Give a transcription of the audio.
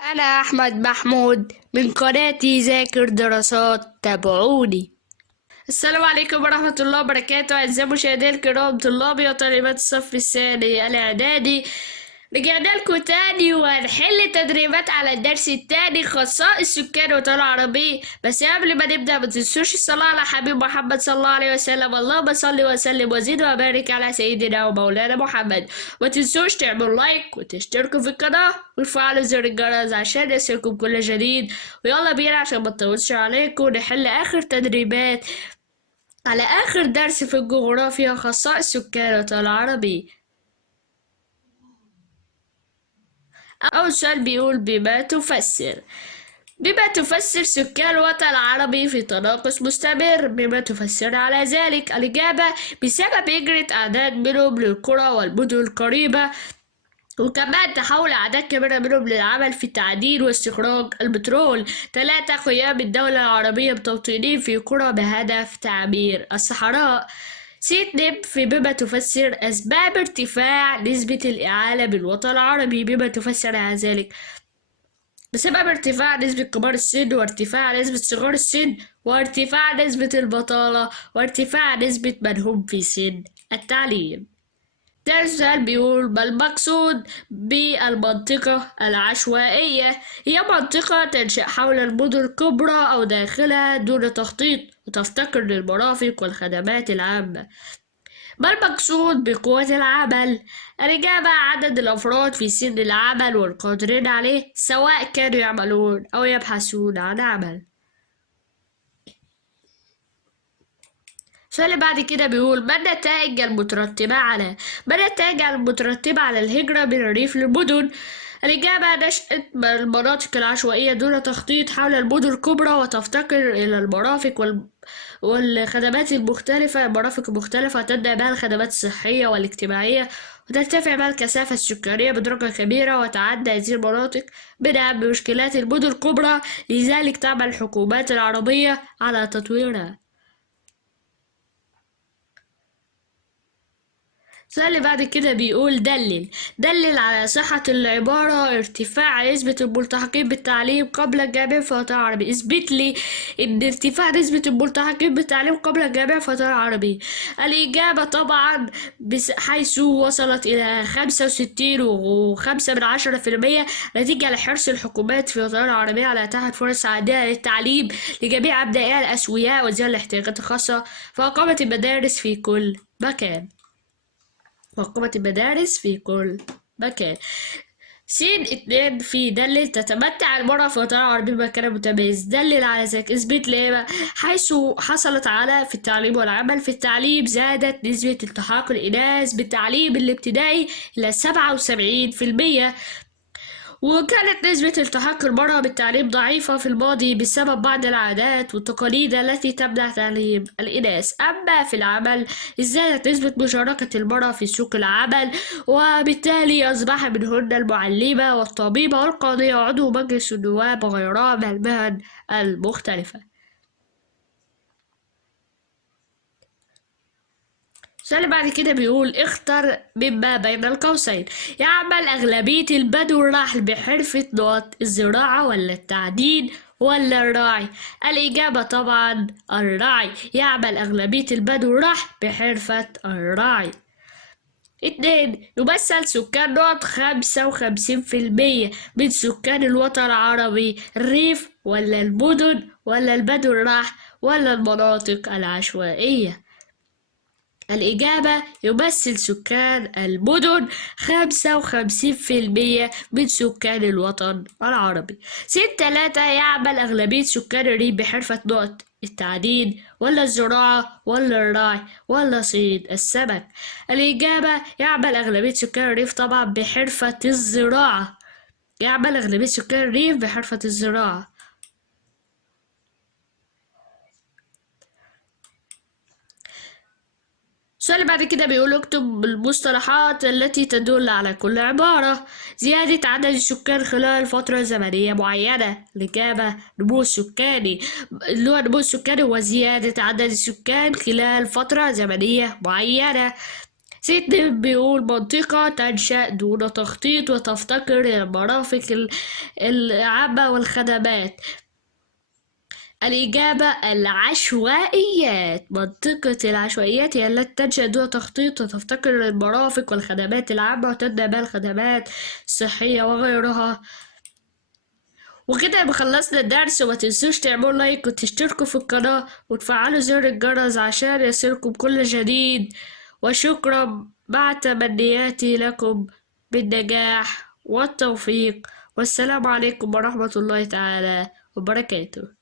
أنا أحمد محمود من قناتي ذاكر دراسات، تابعوني. السلام عليكم ورحمة الله وبركاته. أعزائي المشاهدين الكرام، طلابي وطالبات الصف الثاني الإعدادي، رجعنا لكم تاني وهنحل تدريبات على الدرس التاني، خصائص سكان الوطن العربي. بس قبل ما نبدأ ما تنسوش الصلاة على حبيب محمد صلى الله عليه وسلم. اللهم صل وسلم وزد وبارك على سيدنا ومولانا محمد. ما تنسوش تعملوا لايك وتشتركوا في القناة وتفعلوا زر الجرس عشان يصلكم كل جديد. ويلا بينا عشان ما نطولش عليكم نحل آخر تدريبات على آخر درس في الجغرافيا، خصائص سكان الوطن العربي. أول سؤال بيقول بما تفسر سكان الوطن العربي في تناقص مستمر. بما تفسر على ذلك؟ الإجابة: بسبب هجرة أعداد منهم للقرى والمدن القريبة، وكمان تحول أعداد كبيرة منهم للعمل في تعدين واستخراج البترول. 3. قيام الدولة العربية بتوطينهم في قرى بهدف تعمير الصحراء. 6. في بما تفسر أسباب ارتفاع نسبة الإعالة بالوطن العربي. بما تفسر على ذلك؟ بسبب ارتفاع نسبة كبار السن، وارتفاع نسبة صغار السن، وارتفاع نسبة البطالة، وارتفاع نسبة من هم في سن التعليم. ده السؤال بيقول: ما المقصود بالمنطقة العشوائية؟ هي منطقة تنشأ حول المدن الكبرى أو داخلها دون تخطيط، وتفتقر للمرافق والخدمات العامة. ما المقصود بقوة العمل؟ الإجابة: عدد الأفراد في سن العمل والقادرين عليه، سواء كانوا يعملون أو يبحثون عن عمل. السؤال اللي بعد كده بيقول: ما النتائج المترتبة على الهجرة من الريف للمدن؟ الإجابة: نشأة المناطق العشوائية دون تخطيط حول المدن الكبرى، وتفتقر إلى المرافق والخدمات المختلفة. المرافق المختلفة تبدأ بها الخدمات الصحية والاجتماعية، وترتفع بها الكثافة السكانية بدرجة كبيرة، وتعدى هذه المناطق من أهم مشكلات المدن الكبرى، لذلك تعمل الحكومات العربية على تطويرها. السؤال اللي بعد كده بيقول: دلل على صحة العبارة ارتفاع نسبة الملتحقين بالتعليم قبل الجامعة في الوطن العربي. اثبت لي إن ارتفاع نسبة الملتحقين بالتعليم قبل الجامعة في الوطن العربي. الإجابة طبعا حيث وصلت إلى 65.5% نتيجة لحرص الحكومات في الوطن العربي على إتاحة فرص عادلة للتعليم لجميع أبنائها الأسوياء وذوي الاحتياجات الخاصة، فأقامت المدارس في كل مكان. سين 2. في دلل تتمتع المرأة في الوطن العربي بمكان متميز. دلل على ذلك. اثبت لي بقى. حيث حصلت على في التعليم والعمل. في التعليم زادت نسبة التحاق الإناث بالتعليم الابتدائي إلى 77%، وكانت نسبة التحق المرأة بالتعليم ضعيفة في الماضي بسبب بعض العادات والتقاليد التي تمنع تعليم الإناث. أما في العمل، زادت نسبة مشاركة المرأة في سوق العمل، وبالتالي أصبح منهن المعلمة والطبيبة والقاضية وعضو مجلس النواب وغيرها من المهن المختلفة. السؤال اللي بعد كده بيقول: اختر مما بين القوسين. يعمل أغلبية البدو الرحل بحرفة الزراعة ولا التعدين ولا الراعي؟ الإجابة طبعا الراعي. يعمل أغلبية البدو الرحل بحرفة الراعي. 2. يمثل سكان 55% من سكان الوطن العربي الريف ولا المدن ولا البدو الرحل ولا المناطق العشوائية؟ الإجابة: يمثل سكان المدن 55% من سكان الوطن العربي. 3. يعمل أغلبية سكان الريف بحرفة التعدين ولا الزراعة ولا الرعي ولا صيد السمك؟ الإجابة: يعمل أغلبية سكان الريف طبعا بحرفة الزراعة. يعمل أغلبية سكان الريف بحرفة الزراعة. السؤال اللي بعد كده بيقول: اكتب المصطلحات التي تدل على كل عبارة. زيادة عدد السكان خلال فترة زمنية معينة. الإجابة: نمو السكاني. اللي هو النمو السكاني هو زيادة عدد السكان خلال فترة زمنية معينة. ستة بيقول منطقة تنشأ دون تخطيط وتفتقر إلى المرافق العامة والخدمات. الإجابة العشوائيات. منطقة العشوائيات هي التي تنشأ دون تخطيط وتفتقر المرافق والخدمات العامة وتبنى بها الخدمات الصحية وغيرها. وكده يبقى خلصنا الدرس، وما تنسوش تعملوا لايك وتشتركوا في القناة وتفعلوا زر الجرس عشان يصلكم كل جديد. وشكرا، مع تمنياتي لكم بالنجاح والتوفيق، والسلام عليكم ورحمة الله تعالى وبركاته.